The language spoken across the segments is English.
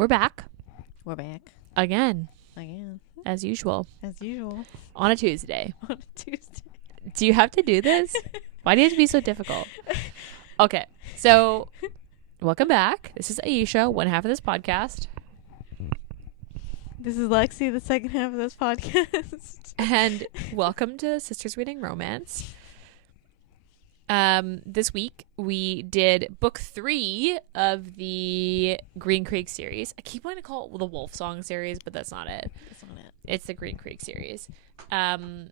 We're back We're back again, again, as usual, as usual, on a Tuesday. on a Tuesday. Do you have to do this? Why do you have to be so difficult? Okay, so welcome back. This is Ayesha, one half of this podcast. This is Lexi, the second half of this podcast. And welcome to Sisters Reading Romance. This week we did book 3 of the Green Creek series. I keep wanting to call it the Wolf Song series, but that's not it. That's not it. It's the Green Creek series. And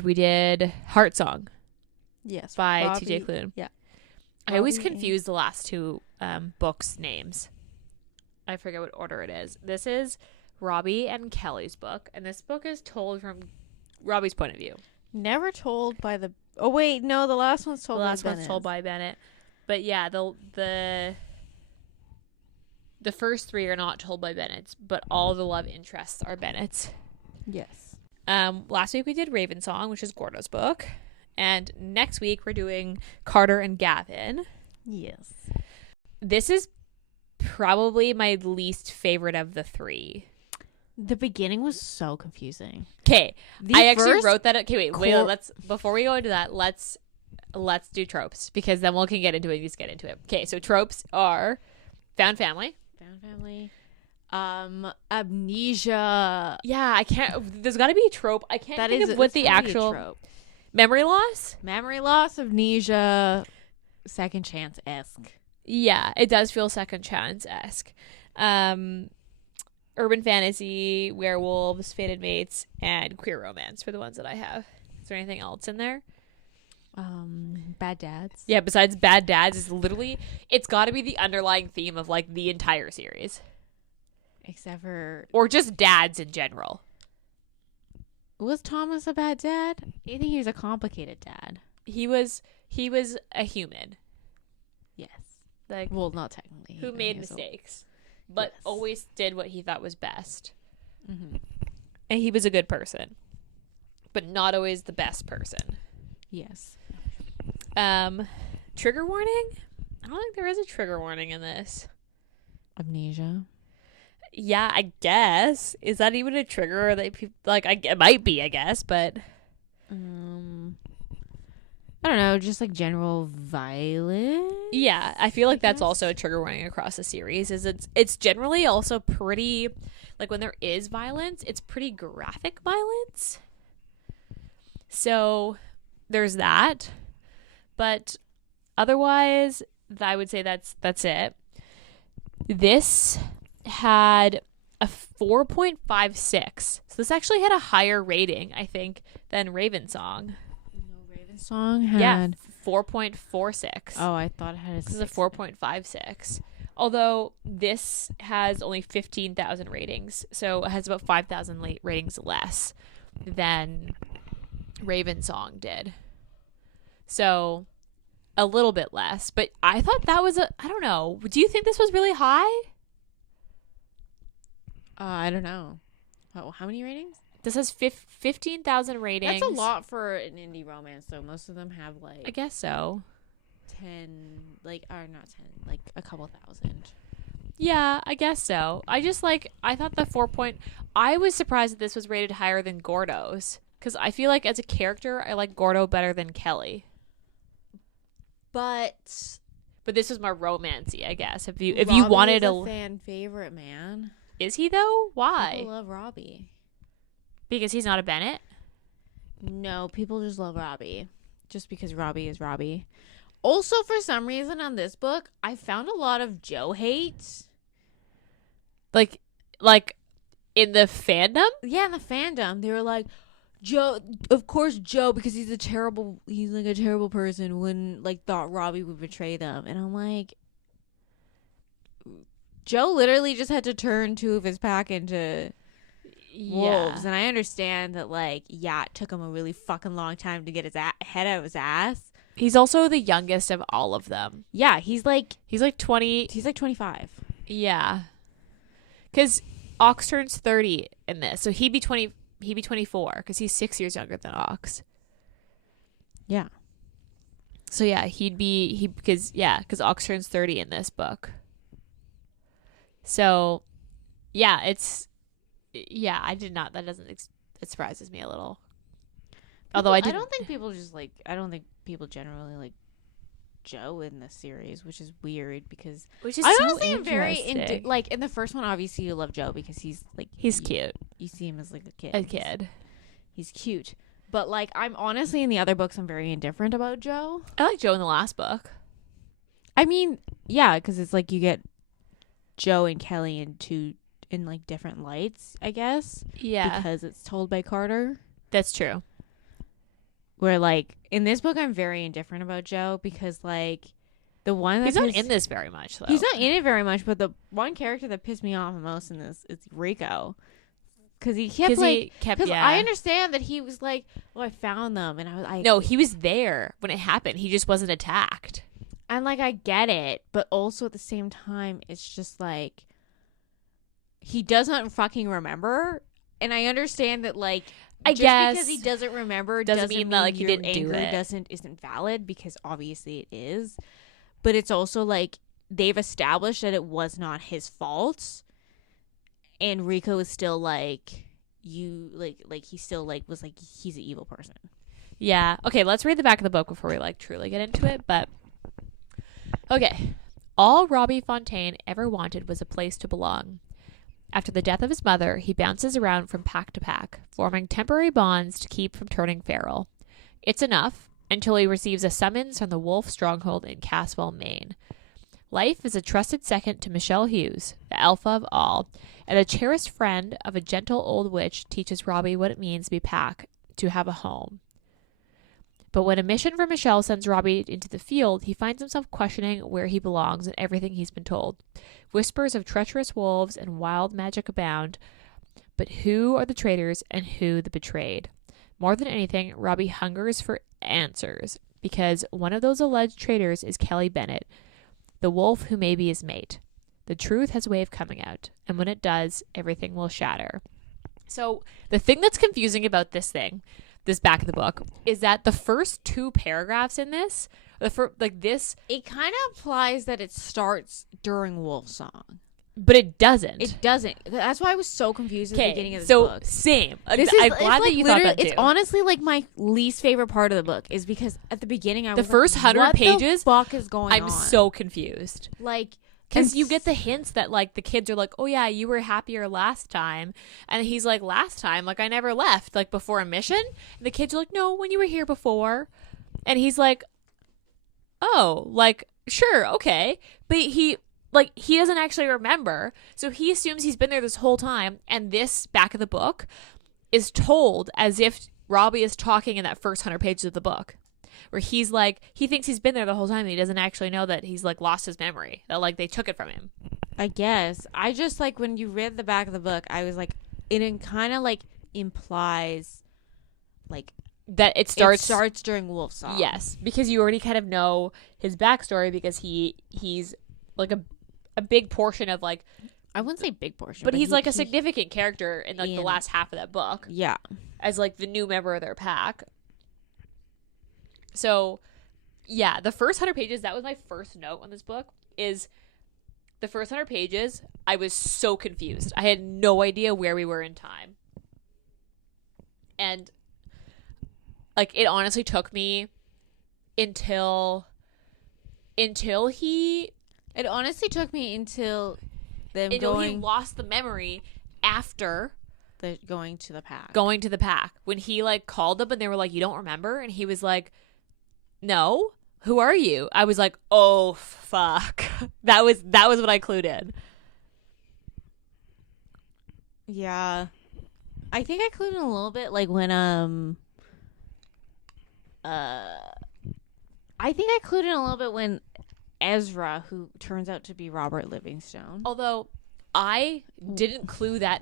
we did Heartsong Yes. by Robbie, TJ Klune. Yeah. I always Robbie confuse the last two books' names. I forget what order it is. This is Robbie and Kelly's book, and this book is told from Robbie's point of view. Never told by the... Oh, wait. No, the last one's told The by last one's told by Bennett. But yeah, the first 3 are not told by Bennett's, but all the love interests are Bennett's. Yes. Last week we did Raven Song, which is Gordo's book. And next week we're doing Carter and Gavin. Yes. This is probably my least favorite of the 3. The beginning was so confusing. Okay, I actually first wrote that. Okay, wait. cor- Let's before we go into that, let's do tropes because then we can get into it. Just get into it. Okay, so tropes are found family. Found family. Amnesia. Yeah, I can't. There's got to be a trope. I can't That think is of what it's the gotta be a actual trope. memory loss. Memory loss, amnesia, second chance-esque. Yeah, it does feel second chance-esque. Urban fantasy, werewolves, fated mates, and queer romance for the ones that I have. Is there anything else in there? Bad dads. Yeah, besides bad dads, is literally it's got to be the underlying theme of like the entire series, Except for... or just dads in general. Was Thomas a bad dad? I think he was a complicated dad. He was a human, Yes. like Well, not technically. who made mistakes, but Yes. always did what he thought was best. Mm-hmm. And he was a good person, but not always the best person. Yes. Trigger warning? I don't think there is a trigger warning in this. Amnesia. Yeah, I guess. Is that even a trigger that people like? It might be, I guess, but I don't know, just like general violence. yeah, I feel like that's guess. also a trigger warning across the series. Is it's generally also pretty, like when there is violence, it's pretty graphic violence. So there's that, but otherwise, I would say that's it. This had a 4.56, so this actually had a higher rating, I think, than Raven Song. No, Raven Song had... Yeah, 4.46. Oh, I thought it had a... This is a 4.56. Although this has only 15,000 ratings, so it has about 5,000 ratings less than Raven Song did. So a little bit less, but I thought that was I don't know. Do you think this was really high? I don't know. Oh, how many ratings? This has 15,000 ratings. That's a lot for an indie romance, though. Most of them have like... I guess so. 10, like, or not 10, like a couple thousand. Yeah, I guess so. I thought the 4 point... I was surprised that this was rated higher than Gordo's. Because I feel like as a character, I like Gordo better than Kelly. But this was more romancy, I guess. If you wanted a fan favorite, man. Is he though? Why? People love Robbie. Because he's not a Bennett? No, people just love Robbie. Just because Robbie is Robbie. Also, for some reason on this book, I found a lot of Joe hate. Like in the fandom? Yeah, in the fandom. They were like, Joe, of course Joe, because he's like a terrible person, wouldn't like thought Robbie would betray them. And I'm like, Joe literally just had to turn 2 of his pack into wolves. And I understand that, like, yeah, it took him a really fucking long time to get his head out of his ass. He's also the youngest of all of them. Yeah, he's like 20. He's like 25. Yeah. Because Ox turns 30 in this. So he'd be 24 because he's 6 years younger than Ox. Yeah. So yeah, because Ox turns 30 in this book. So, yeah, I did not. That doesn't. It surprises me a little. Although I don't think people I don't think people generally like Joe in this series, which is weird because I honestly am very like in the first one. Obviously, you love Joe because he's cute. You see him as like a kid. He's cute. But like I'm honestly in the other books, I'm very indifferent about Joe. I like Joe in the last book. I mean, yeah, because it's like you get Joe and Kelly in like different lights, I guess. Yeah, because it's told by Carter. That's true. Where like in this book I'm very indifferent about Joe because like the one he's not in this very much though. He's not in it very much, but the one character that pissed me off the most in this is Rico. Because he kept I understand that he was like, oh, I found them, and no, he was there when it happened. He just wasn't attacked. And like I get it, but also at the same time it's just like he doesn't fucking remember. And I understand that like I guess because he doesn't remember doesn't mean that like he didn't do it. Isn't valid because obviously it is. But it's also like they've established that it was not his fault, and Rico is still like you like he still like was like he's an evil person. Yeah. Okay, let's read the back of the book before we like truly get into it. But okay, all Robbie Fontaine ever wanted was a place to belong. After the death of his mother, he bounces around from pack to pack, forming temporary bonds to keep from turning feral. It's enough until he receives a summons from the wolf stronghold in Caswell, Maine. Life is a trusted second to Michelle Hughes, the alpha of all, and a cherished friend of a gentle old witch teaches Robbie what it means to be pack, to have a home. But when a mission from Michelle sends Robbie into the field, he finds himself questioning where he belongs and everything he's been told. Whispers of treacherous wolves and wild magic abound, but who are the traitors and who the betrayed? More than anything, Robbie hungers for answers, because one of those alleged traitors is Kelly Bennett, the wolf who may be his mate. The truth has a way of coming out, and when it does, everything will shatter. So the thing that's confusing about this back of the book, is that the first two paragraphs in this, it kind of implies that it starts during Wolf Song. But it doesn't. It doesn't. That's why I was so confused at the beginning of this book. Same. I'm glad that you thought that too. It's honestly like my least favorite part of the book is because at the beginning I was the first 100 pages, what the fuck is going on? I'm so confused. Like, because you get the hints that like the kids are like, oh yeah, you were happier last time, and he's like, last time, like I never left, like before a mission. And the kids are like, no, when you were here before, and he's like, oh, like sure, okay, but he doesn't actually remember, so he assumes he's been there this whole time. And this back of the book is told as if Robbie is talking in that first 100 pages of the book, where he's like, he thinks he's been there the whole time and he doesn't actually know that he's like lost his memory, that like they took it from him. I guess I just like when you read the back of the book, I was like, it kind of like implies like that it starts during Wolf Song. Yes, because you already kind of know his backstory, because he's like a big portion of like, I wouldn't say big portion, but he's like a significant character in like the last half of that book. Yeah, as like the new member of their pack. So, yeah, the first 100 pages, that was my first note on this book, is the first 100 pages, I was so confused. I had no idea where we were in time. And, like, it honestly took me until he... It honestly took me until he lost the memory after... going to the pack. When he, like, called them and they were like, you don't remember? And he was like... No, who are you? I was like, oh fuck. That was when I clued in. Yeah, I think I clued in a little bit, like when I think I clued in a little bit when Ezra, who turns out to be Robert Livingstone. Although I didn't clue that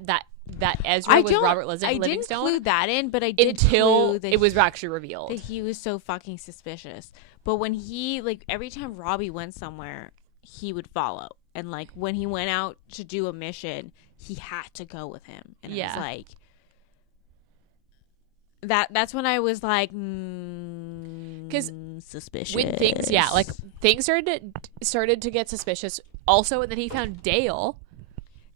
Ezra was Robert Livingstone. I didn't clue that in, but I did until clue that it was actually revealed that he was so fucking suspicious. But when he, like, every time Robbie went somewhere, he would follow. And, like, when he went out to do a mission, he had to go with him. And it was like, that's when I was like, because suspicious. When things started to get suspicious. Also, and then he found Dale,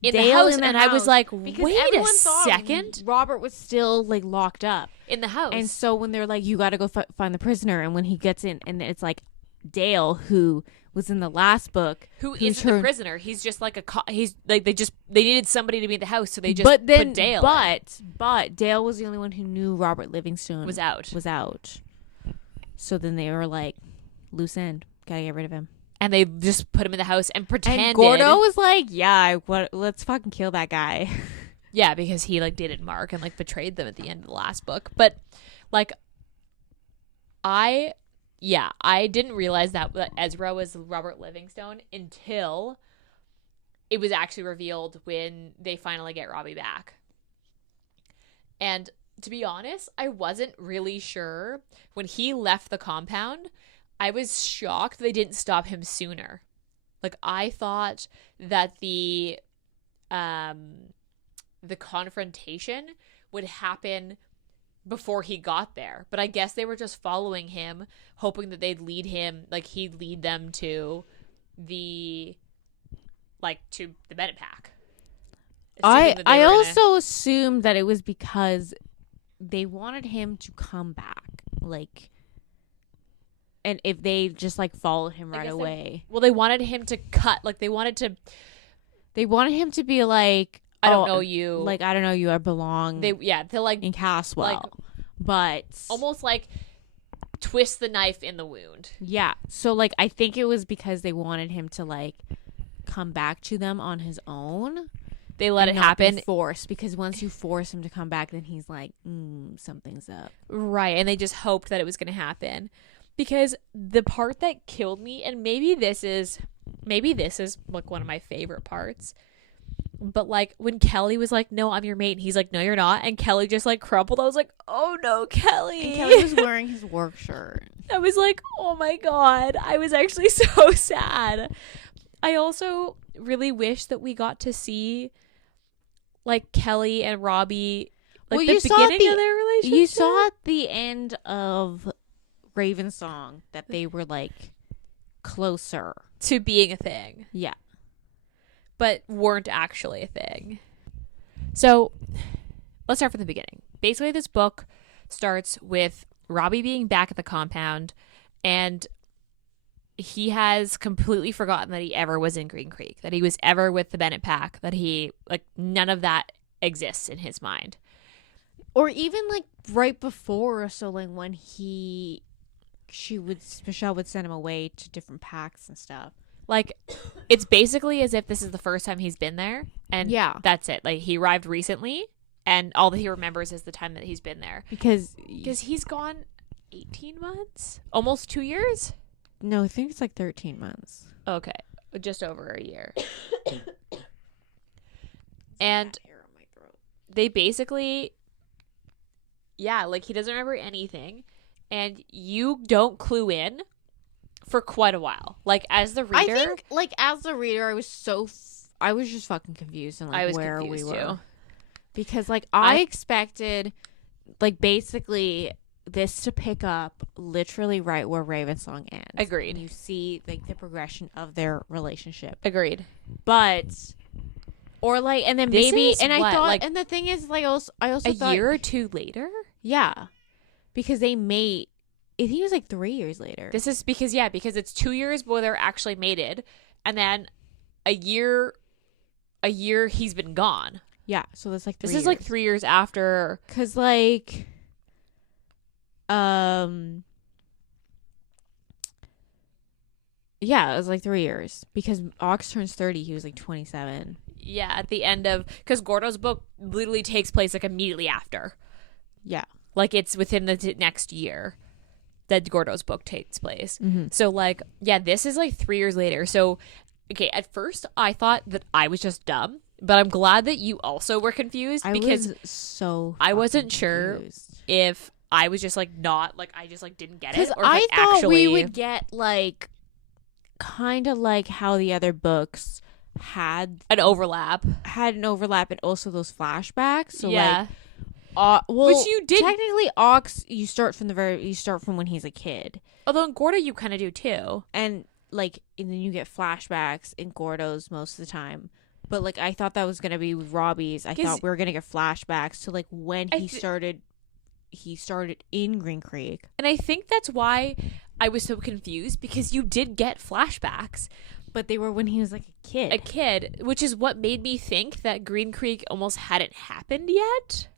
in the house, and I was like, because wait a second, Robert was still like locked up in the house. And so when they're like, you got to go find the prisoner, and when he gets in, and it's like Dale, who was in the last book, who isn't the prisoner. He's just like he's like they needed somebody to be in the house, so they just put Dale. But Dale was the only one who knew Robert Livingstone was out. So then they were like, loose end, gotta get rid of him. And they just put him in the house and pretended. And Gordo was like, yeah, let's fucking kill that guy. Yeah, because he like dated Mark and like betrayed them at the end of the last book. But like, I didn't realize that Ezra was Robert Livingstone until it was actually revealed when they finally get Robbie back. And to be honest, I wasn't really sure when he left the compound. I was shocked they didn't stop him sooner. Like, I thought that the confrontation would happen before he got there. But I guess they were just following him, hoping that they'd lead him, like, he'd lead them to the Bennett pack. I also assumed that it was because they wanted him to come back. Like... And if they just like followed him right away, they wanted him to cut. Like they wanted him to be like, I don't know you. Like I don't know you. I belong. To like in Caswell, but almost like twist the knife in the wound. Yeah. So like I think it was because they wanted him to like come back to them on his own. They let it happen. Force, because once you force him to come back, then he's like, something's up. Right, and they just hoped that it was going to happen. Because the part that killed me, and maybe this is like one of my favorite parts, but like when Kelly was like, no, I'm your mate, and he's like, no, you're not, and Kelly just like crumpled, I was like, oh no, Kelly. And Kelly was wearing his work shirt. I was like, oh my God, I was actually so sad. I also really wish that we got to see like Kelly and Robbie, like the beginning of their relationship. You saw at the end of Raven's song that they were like closer to being a thing. Yeah. But weren't actually a thing. So let's start from the beginning. Basically, this book starts with Robbie being back at the compound, and he has completely forgotten that he ever was in Green Creek, that he was ever with the Bennett pack, that he, like, none of that exists in his mind. Or even like right before, so like when Michelle would send him away to different packs and stuff. Like, it's basically as if this is the first time he's been there, and that's it. Like, he arrived recently, and all that he remembers is the time that he's been there. Because he's gone 18 months? Almost 2 years? No, I think it's like 13 months. Okay. Just over a year. And they basically... Yeah, like, he doesn't remember anything. And you don't clue in for quite a while. Like, as the reader... I think, like, as the reader, I was just fucking confused on, like, where we were. Too. Because, like, I expected, like, basically this to pick up literally right where Ravensong ends. Agreed. And you see, like, the progression of their relationship. Agreed. But... Or, like, and then maybe... And I thought... Like, and the thing is, like, I also thought... A year or two later? Yeah. Because they made... I think it was like 3 years later. This is because it's 2 years before they're actually mated, and then a year he's been gone. Yeah, so that's like 3 years. This is like 3 years after. Because, like... Yeah, it was like 3 years. Because Ox turns 30, he was like 27. Yeah, at the end of... Because Gordo's book literally takes place like immediately after. Yeah. Like, it's within the next year that Gordo's book takes place. Mm-hmm. So, like, yeah, this is like 3 years later. So, okay, at first I thought that I was just dumb, but I'm glad that you also were confused because I wasn't sure if I was just like not, like, I just like didn't get it. Or I thought we would get like kind of like how the other books had an overlap and also those flashbacks. So, yeah. Well, which you did technically. Ox, you start from when he's a kid. Although in Gordo you kind of do too, and then you get flashbacks in Gordo's most of the time. But like I thought that was gonna be Robbie's. I thought we were gonna get flashbacks to like when he started in Green Creek. And I think that's why I was so confused, because you did get flashbacks, but they were when he was like a kid, which is what made me think that Green Creek almost hadn't happened yet.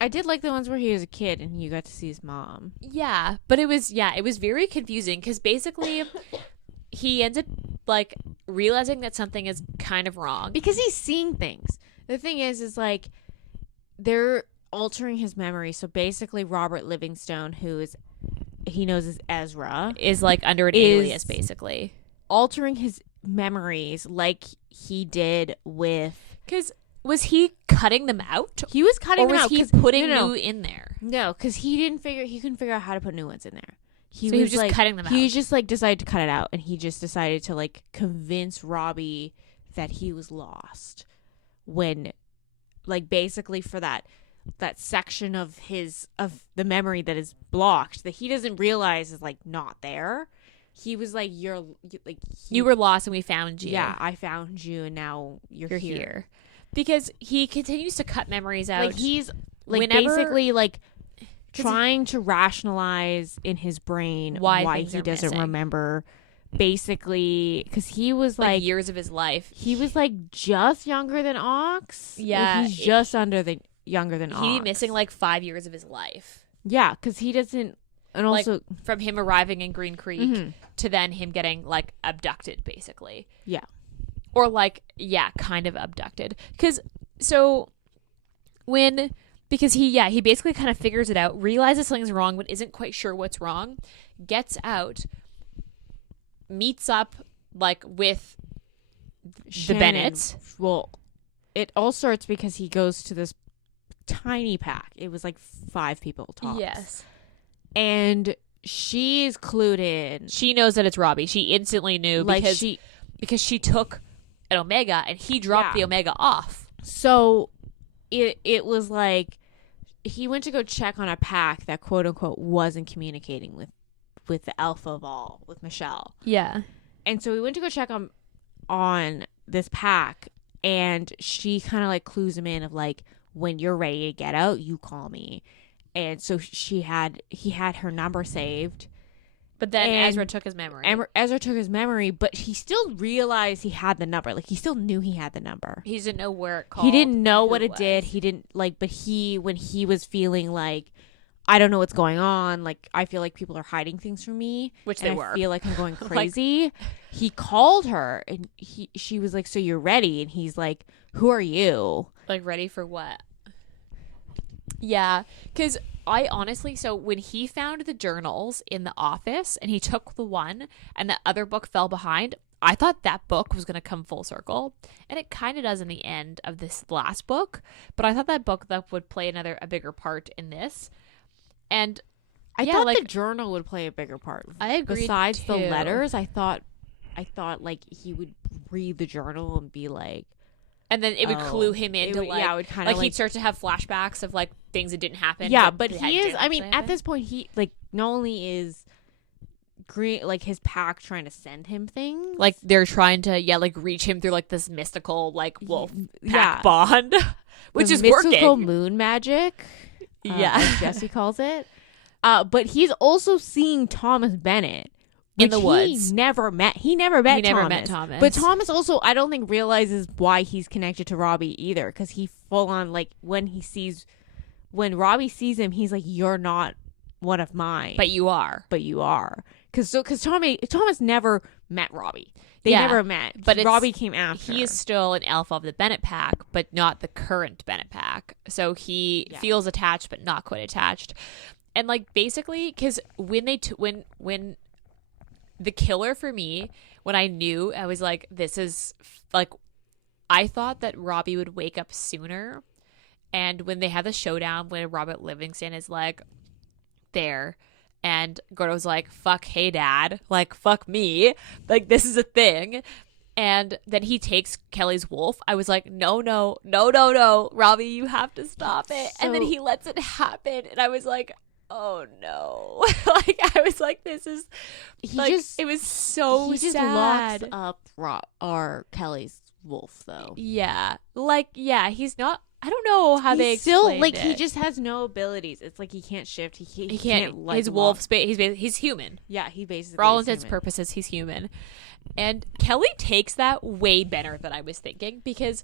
I did like the ones where he was a kid and you got to see his mom. Yeah, but it was very confusing, because basically he ends up like realizing that something is kind of wrong because he's seeing things. The thing is like they're altering his memory. So basically Robert Livingstone, who he knows as Ezra, is like under an alias, basically altering his memories like he did with, because was he cutting them out? He was cutting them out. Or was he putting new in there? No, because he couldn't figure out how to put new ones in there. He was just like, cutting them out. He just like decided to cut it out, and he just decided to like convince Robbie that he was lost when, like, basically for that section of the memory that is blocked that he doesn't realize is like not there. He was like, you were lost and we found you. Yeah, I found you and now you're here. Because he continues to cut memories out. Like he's like basically like trying to rationalize in his brain why he doesn't remember. Basically, because he was like years of his life. He was like just younger than Ox. Yeah, like, he's just younger than Ox. He'd be missing like 5 years of his life. Yeah, because he doesn't. And also, like, from him arriving in Green Creek to then him getting like abducted, basically. Yeah. Or like, yeah, kind of abducted. Because he basically kind of figures it out, realizes something's wrong, but isn't quite sure what's wrong, gets out, meets up like with Shannon, the Bennetts. Well, it all starts because he goes to this tiny pack. It was like 5 people tops. Yes. And she's clued in. She knows that it's Robbie. She instantly knew, like because she took an Omega and he dropped the Omega off. So it was like he went to go check on a pack that quote unquote wasn't communicating with the alpha of all, with Michelle. Yeah. And so we went to go check on this pack, and she kind of like clues him in of like, when you're ready to get out, you call me. And so he had her number saved. But then Ezra took his memory. Ezra took his memory, but he still realized he had the number. Like, he still knew he had the number. He didn't know where it called. He didn't know what it did. He didn't, like, but when he was feeling like, I don't know what's going on, like, I feel like people are hiding things from me. Which they were. I feel like I'm going crazy. He called her, and she was like, so you're ready? And he's like, who are you? Like, ready for what? Yeah, because I honestly, so when he found the journals in the office and he took the one and the other book fell behind, I thought that book was going to come full circle. And it kind of does in the end of this last book. But I thought that book that would play a bigger part in this. And I thought the journal would play a bigger part. I agree. Besides the letters, I thought like he would read the journal and be like, and then it would clue him into it would kind of like he'd start to have flashbacks of like things that didn't happen. Yeah, but he is. I mean, at this point, he like not only is Green, like his pack trying to send him things, like they're trying to like reach him through like this mystical like wolf pack bond, which is mystical working. Moon magic. As Jesse calls it. But he's also seeing Thomas Bennett. In the woods. He never met Thomas. But Thomas also, I don't think, realizes why he's connected to Robbie either. Because he full on, like, when Robbie sees him, he's like, you're not one of mine. But you are. Because Thomas never met Robbie. They never met. But Robbie came after. He is still an alpha of the Bennett pack, but not the current Bennett pack. So he feels attached, but not quite attached. And, like, basically, because when the killer for me, when I knew, I was like, this is like, I thought that Robbie would wake up sooner. And when they have the showdown, when Robert Livingston is like there, and Gordo's like, fuck, hey dad, like, fuck me, like, this is a thing. And then he takes Kelly's wolf. I was like, no, Robbie, you have to stop it. And then he lets it happen. And I was like, oh no. Like, I was like, this is it was so sad. He just locks up Kelly's wolf though. Yeah. Like, yeah, he's not, I don't know how they still explained he it. just has no abilities. It's like he can't shift. He can't like his wolf he's human. Yeah, he basically, for all intents and purposes, he's human. And Kelly takes that way better than I was thinking, because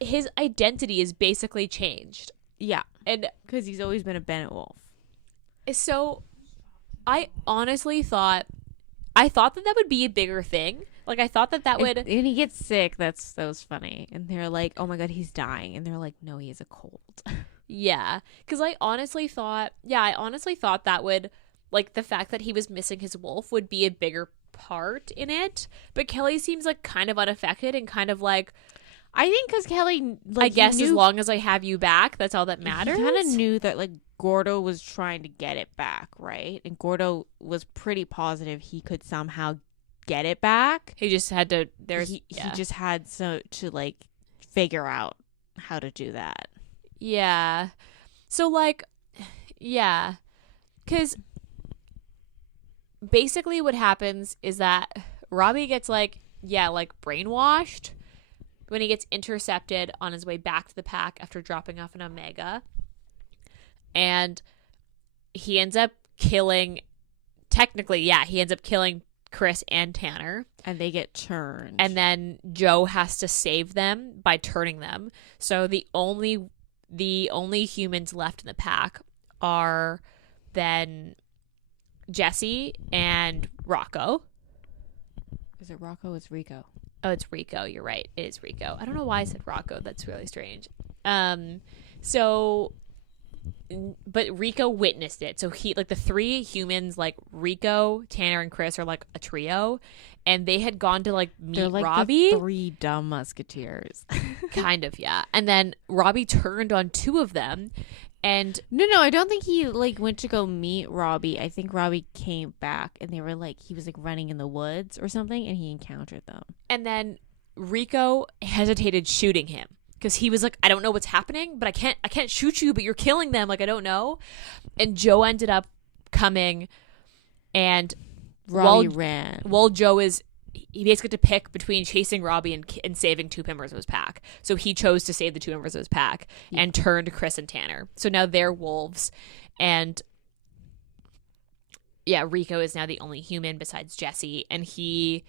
his identity is basically changed. Yeah, and because he's always been a Bennett wolf. So I honestly thought that would be a bigger thing. Like, I thought that would... And he gets sick. That was funny. And they're like, oh my God, he's dying. And they're like, no, he has a cold. Yeah. Because I honestly thought that would... Like, the fact that he was missing his wolf would be a bigger part in it. But Kelly seems, like, kind of unaffected and kind of like... I think because Kelly... Like, I guess as long as I have you back, that's all that matters. He kind of knew that, like, Gordo was trying to get it back, right? And Gordo was pretty positive he could somehow get it back. He just had to he just had to like figure out how to do that. Yeah. So like, yeah, because basically what happens is that Robbie gets like brainwashed when he gets intercepted on his way back to the pack after dropping off an Omega, and he ends up killing Chris and Tanner, and they get turned, and then Joe has to save them by turning them. So the only humans left in the pack are then Jesse and Rocco. Is it Rocco? It's Rico. Oh, it's Rico. You're right. It is Rico. I don't know why I said Rocco. That's really strange. But Rico witnessed it. So he, like, the three humans, like Rico, Tanner, and Chris are like a trio, and they had gone to like meet They're like Robbie. The three dumb musketeers. Kind of, yeah. And then Robbie turned on two of them, and no, I don't think he like went to go meet Robbie. I think Robbie came back, and they were like, he was like running in the woods or something, and he encountered them. And then Rico hesitated shooting him, because he was like, I don't know what's happening, but I can't shoot you, but you're killing them. Like, I don't know. And Joe ended up coming, and Robbie ran. While Joe he basically had to pick between chasing Robbie and saving two members of his pack. So he chose to save the two members of his pack and turned Chris and Tanner. So now they're wolves. And yeah, Rico is now the only human besides Jesse. And he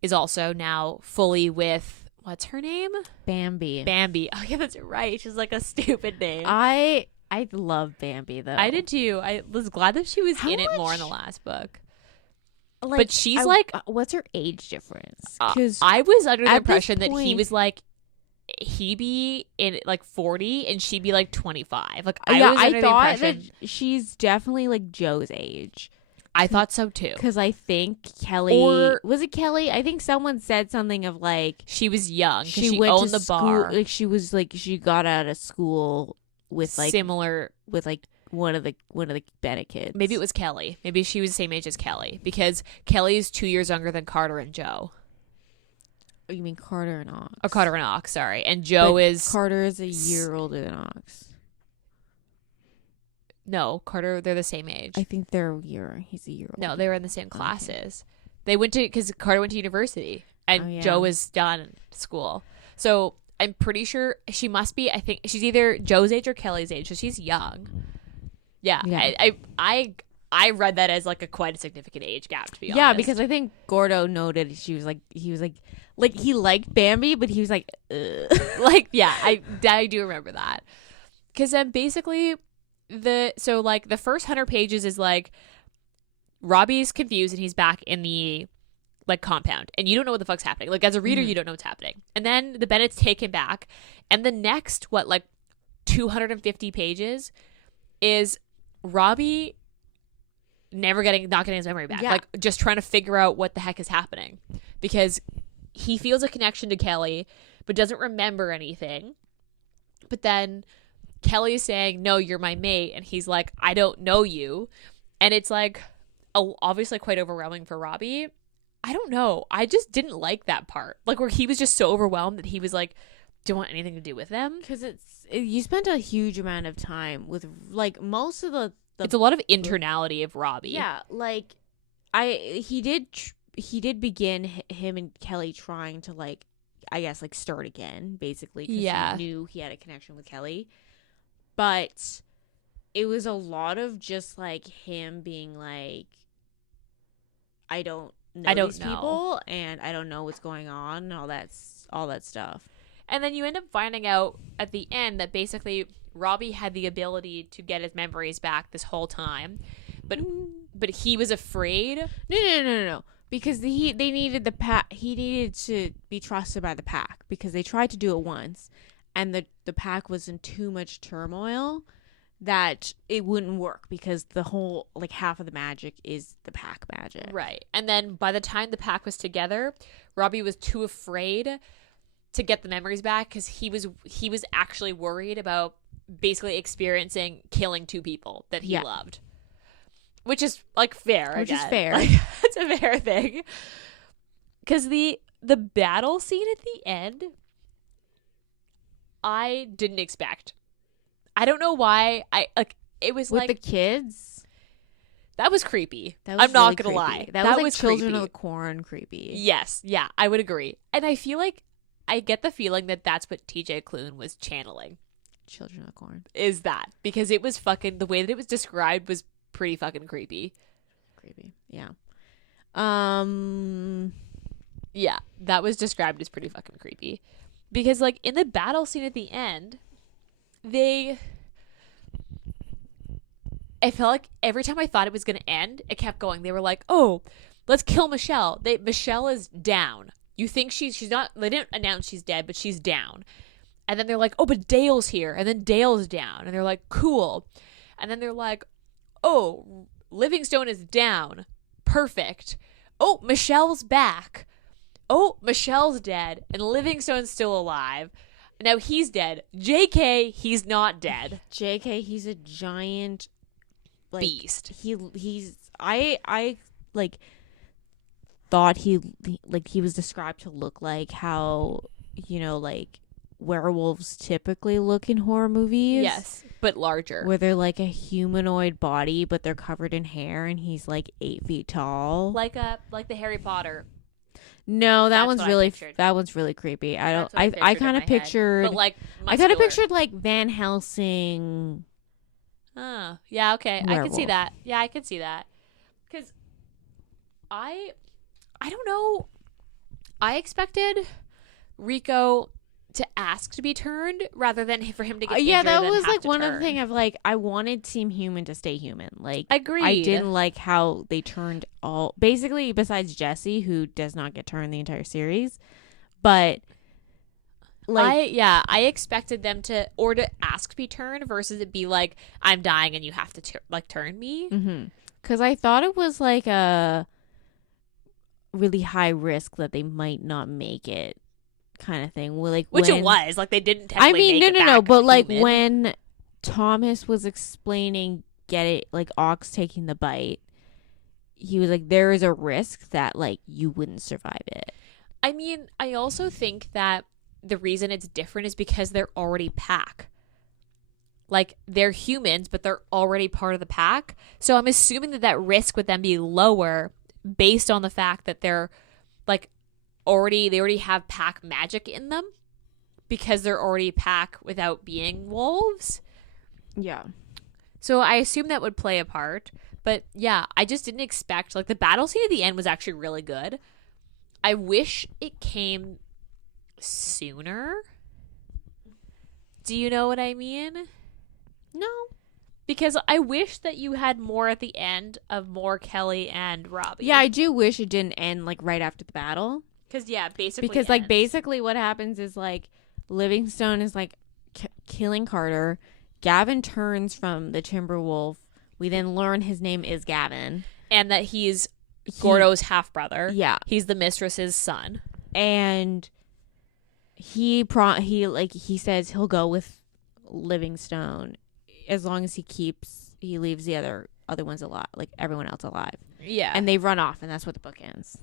is also now fully with... What's her name? Bambi. Oh, yeah, that's right. She's like a stupid name. I love Bambi, though. I did, too. I was glad that she was in it more in the last book. Like, but she's what's her age difference? Because I was under the impression that he was like, he'd be in like 40 and she'd be like 25. Like, I thought that she's definitely like Joe's age. I thought so too. Because I think Kelly, was it Kelly? I think someone said something of like she was young. She went owned to the bar. Like she got out of school with like similar with like one of the Bennett kids. Maybe it was Kelly. Maybe she was the same age as Kelly, because Kelly's 2 years younger than Carter and Joe. Oh, you mean Carter and Ox? Oh, Carter and Ox, sorry. And Joe Carter is a year older than Ox. No, Carter, they're the same age. I think he's a year older. No, they were in the same classes. Okay. They went to, because Carter went to university and Joe was done school. So I'm pretty sure she must be, I think she's either Joe's age or Kelly's age. So she's young. Yeah. I read that as like quite a significant age gap, to be honest. Yeah, because I think Gordo noted he was like he liked Bambi, but he was like, ugh. Like, yeah, I do remember that. Because then basically the first 100 pages is like Robbie's confused and he's back in the like compound and you don't know what the fuck's happening. Like, as a reader, you don't know what's happening. And then the Bennetts take him back, and the next 250 pages is Robbie not getting his memory back. Like, just trying to figure out what the heck is happening, because he feels a connection to Kelly but doesn't remember anything. But then Kelly's saying, no, you're my mate, and he's like, I don't know you. And it's like obviously quite overwhelming for Robbie. I don't know, I just didn't like that part, like where he was just so overwhelmed that he was like, don't want anything to do with them, because you spent a huge amount of time with like most of the it's a lot of internality of Robbie. Yeah, like begin him and Kelly trying to like, I guess, like start again, basically, because he knew he had a connection with Kelly. But it was a lot of just like him being like, I don't know these people, and I don't know what's going on, and all that stuff. And then you end up finding out at the end that basically Robbie had the ability to get his memories back this whole time, but he was afraid. No. Because they needed the pack. He needed to be trusted by the pack because they tried to do it once, and the pack was in too much turmoil that it wouldn't work because the whole like half of the magic is the pack magic. Right. And then by the time the pack was together, Robbie was too afraid to get the memories back because he was actually worried about basically experiencing killing two people that he loved. Which is like fair. Which is fair. Like, that's a fair thing. Because the battle scene at the end, I didn't expect. I don't know why. It was with like the kids. That was creepy. That was I'm not gonna lie. That was like Children creepy. of the Corn creepy. Yes, yeah, I would agree. And I feel like I get the feeling that that's what TJ Klune was channeling. Children of the Corn is that because it was fucking the way that it was described was pretty fucking creepy. Yeah. Yeah, that was described as pretty fucking creepy. Because like in the battle scene at the end, I felt like every time I thought it was going to end, it kept going. They were like, "Oh, let's kill Michelle." Michelle is down. You think she's not, they didn't announce she's dead, but she's down. And then they're like, "Oh, but Dale's here." And then Dale's down. And they're like, "Cool." And then they're like, "Oh, Livingstone is down. Perfect. Oh, Michelle's back. Oh, Michelle's dead. And Livingstone's still alive. Now he's dead. JK, he's not dead." JK, he's a giant like, beast. I like thought he was described to look like how, you know, like werewolves typically look in horror movies. Yes, but larger. Where they're like a humanoid body, but they're covered in hair, and he's like 8 feet tall. Like the Harry Potter. No, that one's really creepy. I kind of pictured, but like muscular. I kind of pictured like Van Helsing. Oh, yeah, okay. Werewolf. I could see that. Yeah, I could see that. Cuz I don't know. I expected Rico to ask to be turned rather than for him to get injured. Yeah, that was like one turn. of the thing of like I wanted Team Human to stay human. Like agreed. I didn't like how they turned all basically besides Jesse, who does not get turned the entire series, but like I expected them to ask to be turned versus it be like I'm dying and you have to turn me. Because I thought it was like a really high risk that they might not make it. Kind of thing. Well, like which it was like they didn't technically no, but like when Thomas was explaining Ox taking the bite, he was like there is a risk that like you wouldn't survive it. I mean, I also think that the reason it's different is because they're already pack. Like they're humans but they're already part of the pack, so I'm assuming that risk would then be lower based on the fact that they're like they already have pack magic in them because they're already pack without being wolves. Yeah. So I assume that would play a part. But yeah, I just didn't expect like the battle scene at the end was actually really good. I wish it came sooner. Do you know what I mean? No. Because I wish that you had more at the end of more Kelly and Robbie. Yeah, I do wish it didn't end like right after the battle. Basically what happens is like Livingstone is like killing Carter. Gavin turns from the Timberwolf. We then learn his name is Gavin. And that he's Gordo's half-brother. Yeah. He's the mistress's son. And he says he'll go with Livingstone as long as he leaves the other ones alive, like everyone else alive. Yeah. And they run off, and that's what the book ends.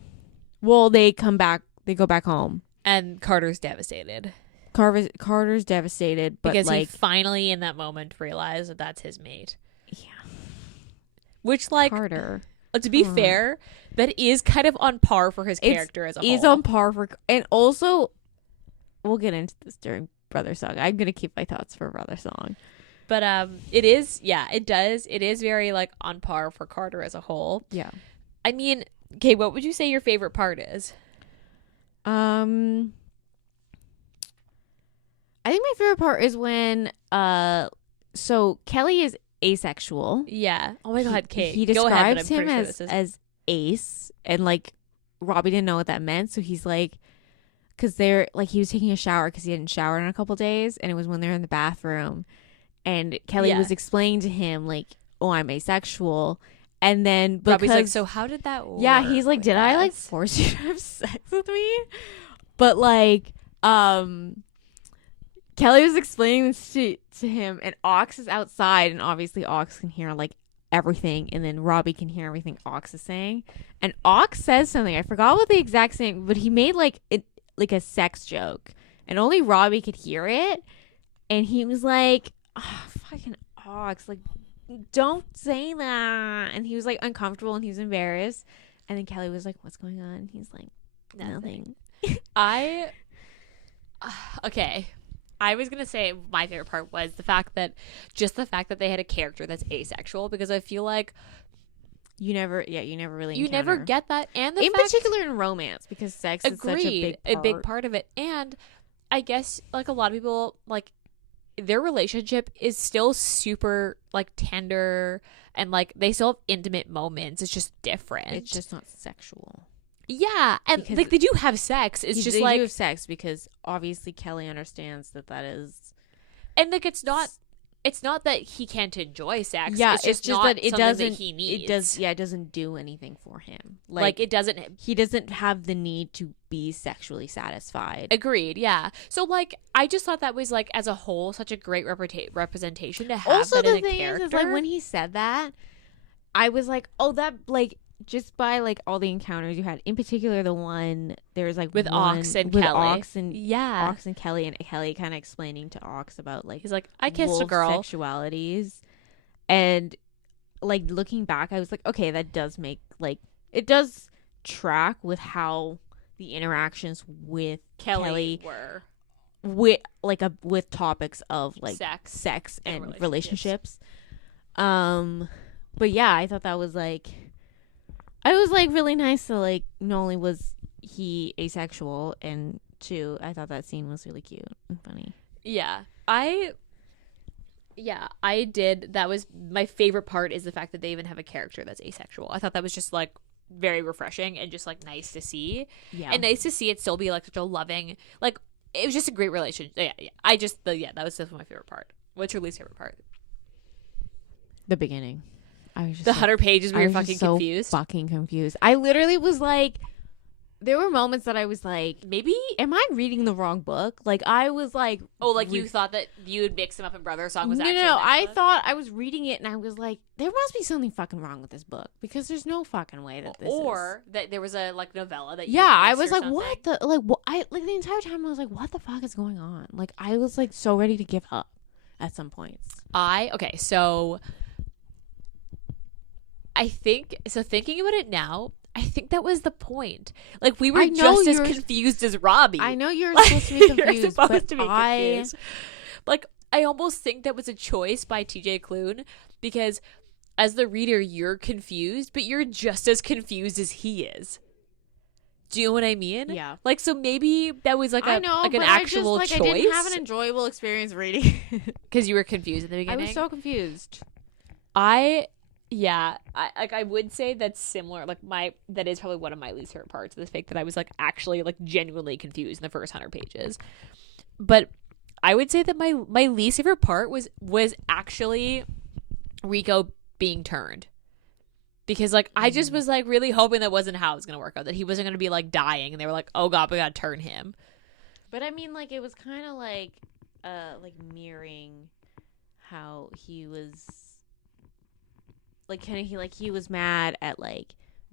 Well, they come back. They go back home. And Carter's devastated. Carter's devastated, but because like he finally in that moment realized that that's his mate. Yeah. Which like Carter. to be fair, that is kind of on par for his character as a whole. Is on par for, and also, we'll get into this during Brother Song. I'm gonna keep my thoughts for Brother Song. But it is, it does. It is very like on par for Carter as a whole. Yeah. I mean, okay, what would you say your favorite part is? I think my favorite part is when so Kelly is asexual. Yeah. Oh my God, Kate. He describes him as ace, and like Robbie didn't know what that meant, so he's like, because they're like, he was taking a shower because he hadn't showered in a couple days, and it was when they're in the bathroom, and Kelly was explaining to him like, oh, I'm asexual. And then Robbie's like, so how did that work? Yeah, he's like, did I like force you to have sex with me? But like, Kelly was explaining this to him, and Ox is outside, and obviously Ox can hear like everything, and then Robbie can hear everything Ox is saying. And Ox says something, I forgot what the exact same, but he made like a sex joke, and only Robbie could hear it. And he was like, oh, fucking Ox, like, don't say that. And he was like uncomfortable, and he was embarrassed. And then Kelly was like, what's going on? And he's like, nothing. Okay, I was gonna say my favorite part was the fact that they had a character that's asexual, because I feel like you never really never get that, and in particular in romance, because sex is such a big part of it. And I guess like a lot of people, like, their relationship is still super like tender, and like they still have intimate moments. It's just different. It's just not sexual. Yeah, and because like they do have sex. It's just like, they do have sex, because obviously Kelly understands that is, and like it's not that he can't enjoy sex. Yeah, it's just not that it doesn't that he needs. It doesn't do anything for him. Like it doesn't. He doesn't have the need to be sexually satisfied. Agreed. Yeah. So like, I just thought that was like, as a whole, such a great representation to have. Also, that the in thing is like, when he said that, I was like, oh, that like, just by like all the encounters you had, in particular the one there was like with Ox and Kelly, Ox and Kelly, and Kelly kind of explaining to Ox about like, he's like, I kissed a girl, sexualities, and like looking back, I was like, okay, that does make like, it does track with how the interactions with Kelly were with topics of like sex and relationships. But yeah, I thought that was like, I was like really nice to like, not only was he asexual, and two, I thought that scene was really cute and funny. Yeah, I did. That was my favorite part, is the fact that they even have a character that's asexual. I thought that was just like very refreshing and just like nice to see. Yeah, and nice to see it still be like such a loving, like, it was just a great relationship. Yeah. That was just my favorite part. What's your least favorite part? The beginning. I was just the 100 pages where you're fucking confused. Fucking confused. I literally was like, there were moments that I was like, maybe am I reading the wrong book? Like, I was like, oh, like you thought that you would mix them up, and Brother Song was actually no. I thought I was reading it, and I was like, there must be something fucking wrong with this book, because there's no fucking way that this or that there was a like novella that I was like, something. What the like what I like the entire time I was like, what the fuck is going on? Like, I was like so ready to give up at some points. So I think, thinking about it now, I think that was the point. Like, we were just as confused as Robbie. I know you're supposed to be confused, confused. Like, I almost think that was a choice by TJ Klune, because as the reader, you're confused, but you're just as confused as he is. Do you know what I mean? Yeah. Like, so maybe that was like an actual choice. I didn't have an enjoyable experience reading because you were confused at the beginning. I was so confused. I would say that's similar. Like, that is probably one of my least favorite parts, the fact that I was like actually like genuinely confused in the first 100 pages. But I would say that my least favorite part was actually Rico being turned, because like I just was like really hoping that wasn't how it was gonna work out, that he wasn't gonna be like dying, and they were like, oh god, we gotta turn him. But I mean, like, it was kind of like mirroring how he was. Like, he was mad at like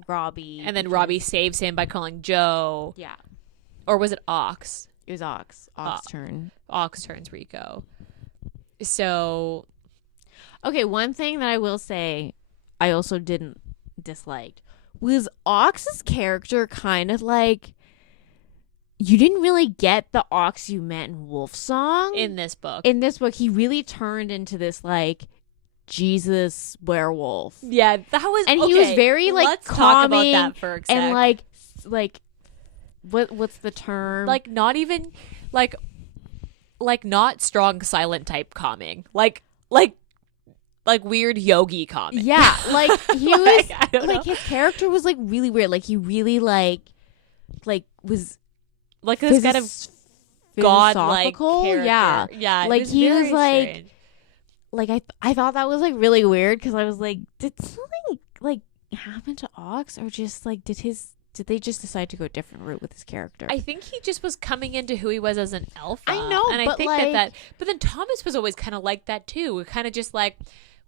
Robbie, and then Robbie saves him by calling Joe. Yeah, or was it Ox? It was Ox. Ox turn. Ox turns Rico. So, okay. One thing that I will say, I also didn't disliked was Ox's character kind of like, you didn't really get the Ox you met in Wolfsong. In this book. In this book, he really turned into this, like, Jesus werewolf. Yeah, that was... And he was very, like, let's calming. Talk about that for a sec. And, like, what's the term? Like, not even, like not strong silent type calming. Like weird yogi calming. Yeah, like, he was... like, I don't know. His character was, like, really weird. Like, he really, like was... Like this kind of godlike character. Yeah. Like he was like strange. Like I thought that was like really weird because I was like, did something like happen to Ox, or just like did they just decide to go a different route with his character? I think he just was coming into who he was as an alpha. I know, and but I think like, but then Thomas was always kind of like that too. Kind of just like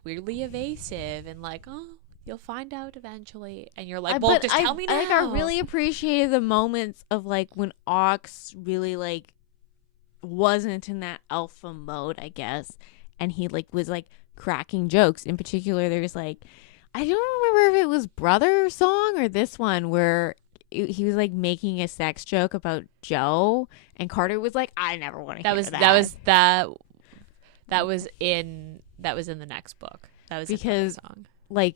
weirdly evasive and like, oh, you'll find out eventually. And you're like, well, just tell me now. Like, I really appreciated the moments of, like, when Ox really, like, wasn't in that alpha mode, I guess. And he, like, was, like, cracking jokes. In particular, there's, like, I don't remember if it was Brother Song or this one where he was, like, making a sex joke about Joe. And Carter was like, I never want to hear that. That was in the next book. That was because, Song. Like,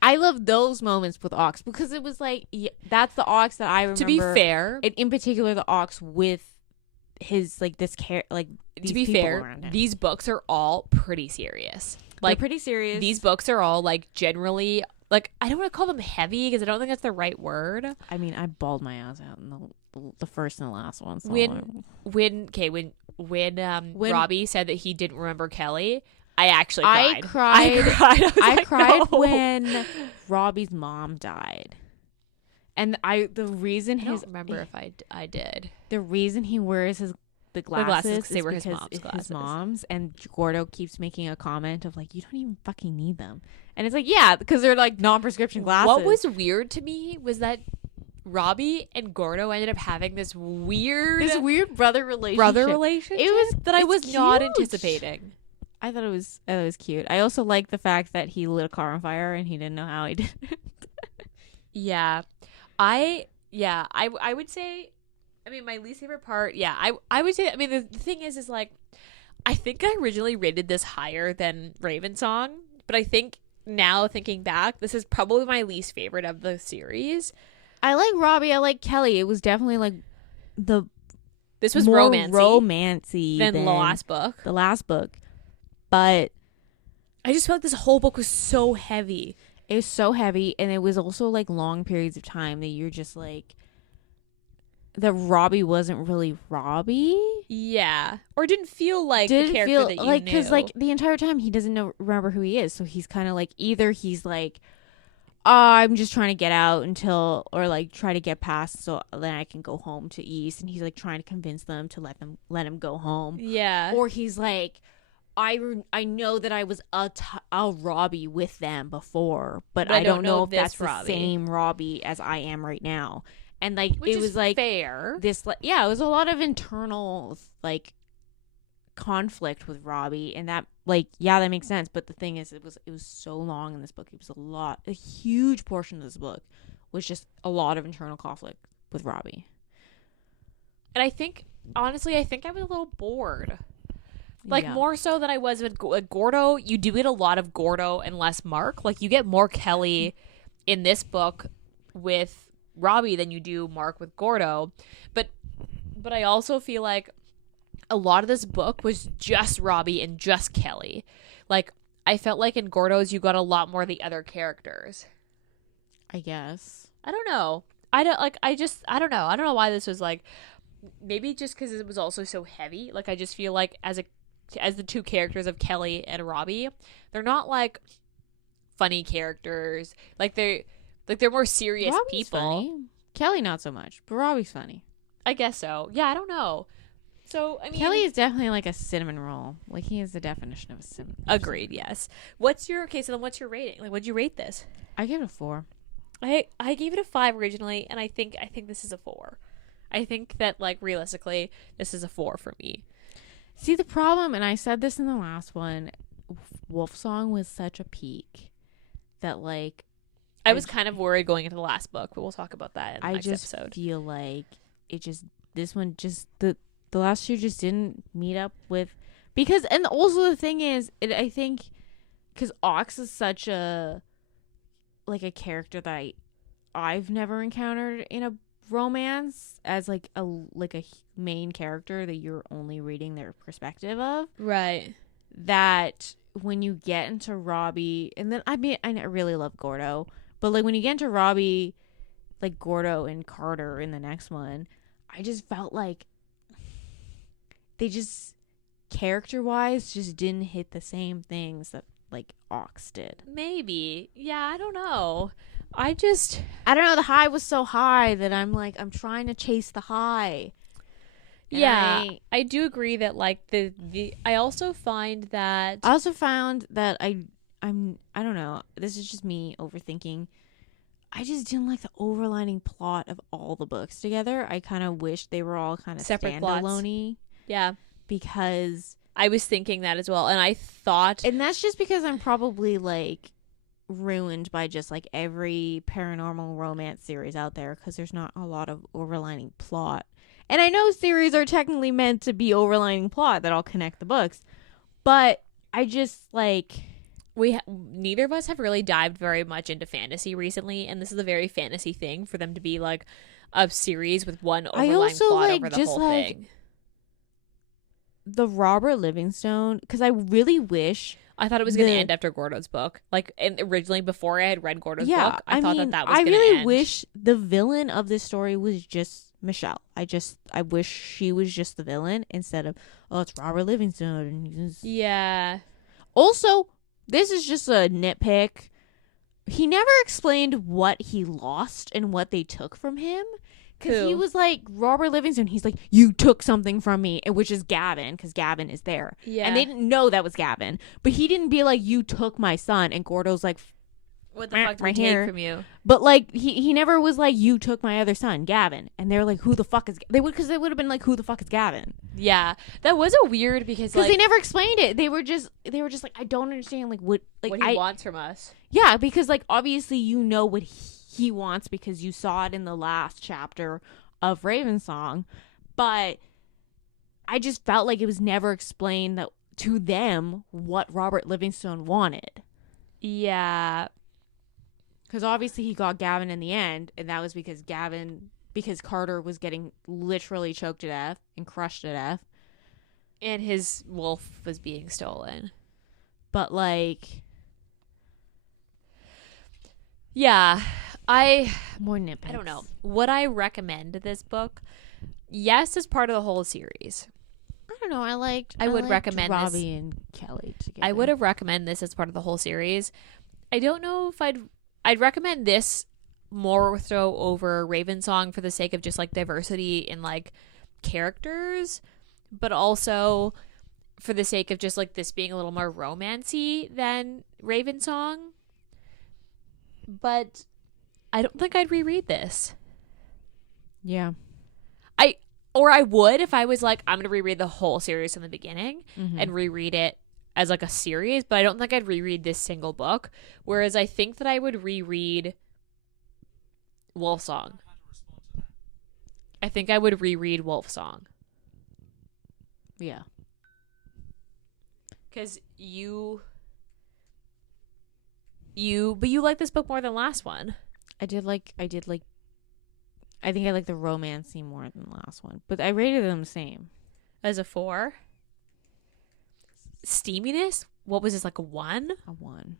I love those moments with Ox because it was like, that's the Ox that I remember. To be fair, and in particular, the Ox with his like this like. To be fair, these books are all pretty serious. Like, they're pretty serious. These books are all like generally like, I don't want to call them heavy because I don't think that's the right word. I mean, I bawled my ass out in the first and the last one. So when Robbie said that he didn't remember Kelly. I actually cried. I cried when Robbie's mom died, and the reason I don't remember if I did. The reason he wears the glasses because they were his mom's glasses. His mom's, and Gordo keeps making a comment of like, you don't even fucking need them, and it's like, yeah, because they're like non-prescription glasses. What was weird to me was that Robbie and Gordo ended up having this weird brother relationship. It was that I was cute. not anticipating. I thought it was cute. I also like the fact that he lit a car on fire and he didn't know how he did it. Yeah. I would say, I mean, my least favorite part, I would say, I mean, the thing is like, I think I originally rated this higher than Ravensong, but I think now thinking back, this is probably my least favorite of the series. I like Robbie. I like Kelly. It was definitely like this was more romancy than the last book. The last book. But I just felt like this whole book was so heavy. It was so heavy, and it was also like long periods of time that you're just like, that Robbie wasn't really Robbie. Yeah, or didn't feel like the character that you like, knew. because like the entire time he doesn't remember who he is, so he's kind of like, either he's like, oh, I'm just trying to get out until, or like try to get past so then I can go home to East, and he's like trying to convince them to let him go home. Yeah, or he's like, I know that I was a Robbie with them before, but I don't know if that's Robbie. The same Robbie as I am right now. And like, which it was like fair. This, like, yeah, it was a lot of internal like conflict with Robbie, and that, like, yeah, that makes sense. But the thing is, it was so long in this book. It was a huge portion of this book was just a lot of internal conflict with Robbie. And I think, honestly, I was a little bored. Like, more so than I was with Gordo. You do get a lot of Gordo and less Mark. Like, you get more Kelly in this book with Robbie than you do Mark with Gordo. But I also feel like a lot of this book was just Robbie and just Kelly. Like, I felt like in Gordo's you got a lot more of the other characters. I guess. I don't know. I don't know. I don't know why this was like, maybe just because it was also so heavy. Like, I just feel like as the two characters of Kelly and Robbie, they're not like funny characters. Like, they're more serious Robbie's people. Funny. Kelly not so much, but Robbie's funny. I guess so. Yeah, I don't know. So, I mean, Kelly is definitely like a cinnamon roll. Like, he is the definition of a cinnamon roll. Agreed, yes. What's your rating? Like, what'd you rate this? I give it a 4. I gave it a 5 originally, and I think this is a 4. I think that, like, realistically, this is a 4 for me. See, the problem, and I said this in the last one, Wolfsong was such a peak that, like, I was kind of worried going into the last book, but we'll talk about that in the next episode. I just feel like this one the last two just didn't meet up with, because, and also the thing is, I think, because Ox is such a character that I've never encountered in a romance as a main character that you're only reading their perspective of. Right. That when you get into Robbie, and then I really love Gordo, but when you get into Robbie, Gordo and Carter in the next one, I just felt like they just character-wise just didn't hit the same things that Ox did. Maybe. Yeah, I don't know. I don't know. The high was so high that I'm trying to chase the high. And I do agree that I also found that I don't know. This is just me overthinking. I just didn't like the overlining plot of all the books together. I kind of wish they were all kind of separate standalone-y. Yeah. Because I was thinking that as well. And I thought... And that's just because I'm probably, ruined by just, every paranormal romance series out there. Because there's not a lot of overlining plot. And I know series are technically meant to be overlining plot that all connect the books. But I just, neither of us have really dived very much into fantasy recently, and this is a very fantasy thing for them to be a series with one overlying plot over the whole thing. The Robert Livingstone, because I really wish... I thought it was going to end after Gordo's book. And originally, before I had read Gordo's book, I thought that was going to end. I really wish the villain of this story was just Michelle. I wish she was just the villain instead of, it's Robert Livingstone. Yeah. Also, this is just a nitpick. He never explained what he lost and what they took from him. Because he was Robert Livingstone. He's you took something from me, which is Gavin, because Gavin is there. Yeah. And they didn't know that was Gavin. But he didn't be you took my son. And Gordo's what the fuck did we take from you? But he never was you took my other son, Gavin. And they're who the fuck is... Because they would have been who the fuck is Gavin? Yeah. That was a weird, because they never explained it. They were just I don't understand what he wants from us. Yeah, because obviously you know what he wants because you saw it in the last chapter of Ravensong, but I just felt it was never explained to them what Robert Livingstone wanted. Yeah. Because obviously he got Gavin in the end, and that was because Carter was getting literally choked to death and crushed to death. And his wolf was being stolen. But yeah. More nitpicks. I don't know. Would I recommend this book? Yes, as part of the whole series. I don't know. I would recommend Robbie and Kelly together. I would have recommended this as part of the whole series. I don't know if I'd recommend this more so over Ravensong for the sake of just diversity in characters, but also for the sake of just this being a little more romancy than Ravensong. But I don't think I'd reread this. Yeah. I would if I was I'm going to reread the whole series from the beginning and reread it as a series, but I don't think I'd reread this single book. Whereas I think that I would reread Wolfsong. I think I would reread Wolfsong. Yeah. Because you like this book more than the last one. I think I like the romance scene more than the last one, but I rated them the same. As a 4? Steaminess? What was this, a 1? A 1.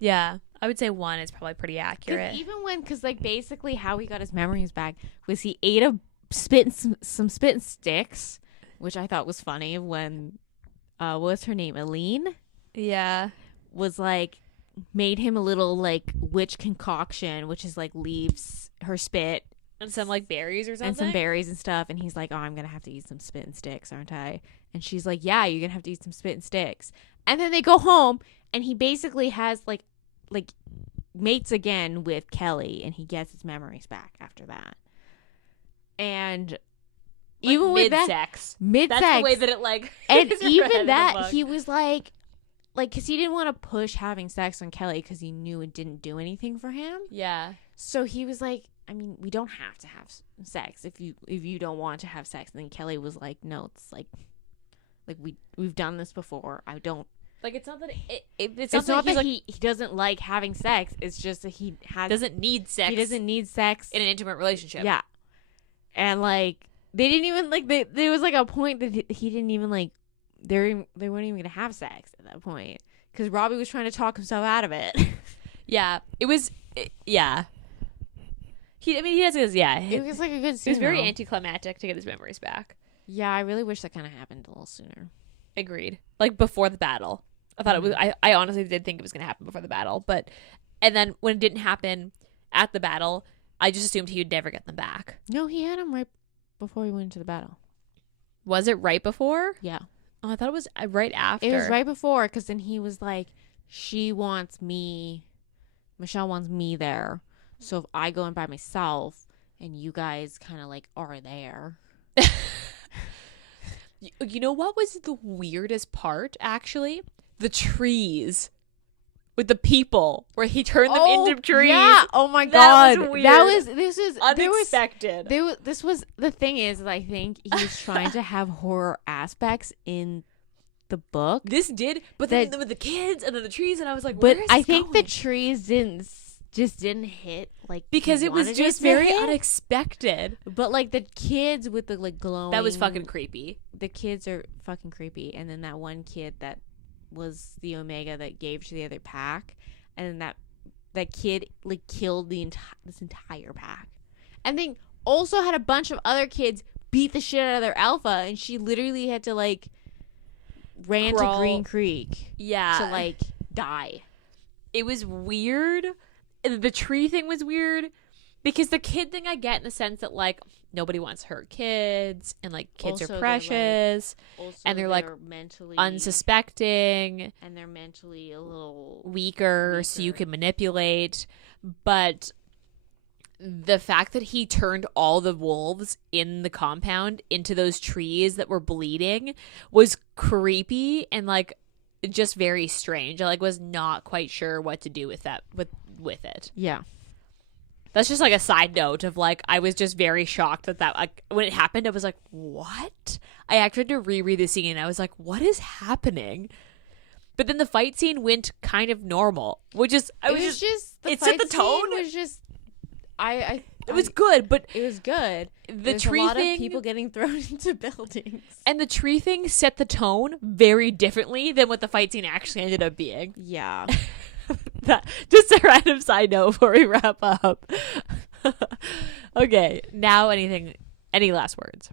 Yeah, I would say 1 is probably pretty accurate. Because basically how he got his memories back was he ate some spit and sticks, which I thought was funny when, what was her name? Aline? Yeah. Was made him a little witch concoction, which is leaves her spit and some berries or something, and some berries and stuff, and he's I'm gonna have to eat some spit and sticks, aren't I? And she's yeah, you're gonna have to eat some spit and sticks. And then they go home and he basically has mates again with Kelly, and he gets his memories back after that. And even with mid-sex. That's the way that it and even that he was like, because he didn't want to push having sex on Kelly because he knew it didn't do anything for him. Yeah. So he was like, I mean, we don't have to have sex if you don't want to have sex. And then Kelly was like, no, it's like we've done this before. I don't. Like, it's not that it's not that he doesn't like having sex. It's just that he doesn't need sex. He doesn't need sex in an intimate relationship. Yeah. And like, they didn't even like, there was like a point that he didn't even like, they weren't even gonna have sex at that point because Robbie was trying to talk himself out of it. Yeah, it was. Yeah. He does. Yeah, it was like a good scene. It was very anticlimactic to get his memories back. Yeah, I really wish that kind of happened a little sooner. Agreed. Like before the battle. I thought it was. I honestly did think it was going to happen before the battle, and then when it didn't happen at the battle, I just assumed he would never get them back. No, he had them right before he went into the battle. Was it right before? Yeah. Oh, I thought it was right after. It was right before, because then he was like, Michelle wants me there, so if I go in by myself and you guys kind of like are there. You know what was the weirdest part, actually? The trees with the people, where he turned them into trees. Yeah. Oh my god. Was weird. This was unexpected. This was the thing is, I think he was trying to have horror aspects in the book. This did, but then with the kids and then the trees, and I was like, but where is I this think going? the trees didn't hit like, because it was just very unexpected. But like the kids with the like glowing, that was fucking creepy. The kids are fucking creepy, and then that one kid that was the Omega that gave to the other pack, and then that kid like killed this entire pack, and then also had a bunch of other kids beat the shit out of their alpha, and she literally had to like ran to Green Creek, to like die. It was weird. The tree thing was weird because the kid thing I get in the sense that like nobody wants to hurt kids, and like kids also, are precious, and they're like mentally unsuspecting, and they're mentally a little weaker, so you can manipulate. But the fact that he turned all the wolves in the compound into those trees that were bleeding was creepy and like just very strange. I like was not quite sure what to do with that with it. Yeah. That's just like a side note of like, I was just very shocked that like when it happened, I was like, what? I actually had to reread the scene and I was like, what is happening? But then the fight scene went kind of normal, which is, it set the tone. It was just, it was good, but it was good. The tree thing, a lot of people getting thrown into buildings, and the tree thing set the tone very differently than what the fight scene actually ended up being. Yeah. That just a random side note before we wrap up. Okay, now any last words?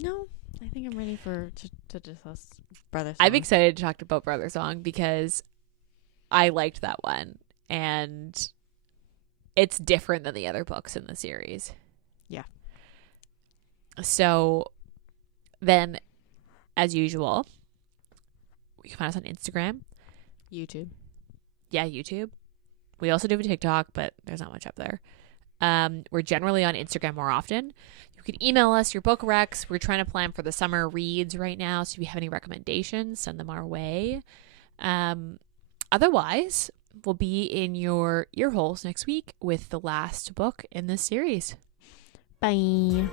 No, I think I'm ready to discuss Brother Song. I'm excited to talk about Brother Song because I liked that one, and it's different than the other books in the series. Yeah. So then, as usual, you can find us on Instagram. YouTube. Yeah, YouTube. We also do have a TikTok, but there's not much up there. We're generally on Instagram more often. You can email us your book recs. We're trying to plan for the summer reads right now, so if you have any recommendations, send them our way. Otherwise, we'll be in your ear holes next week with the last book in this series. Bye.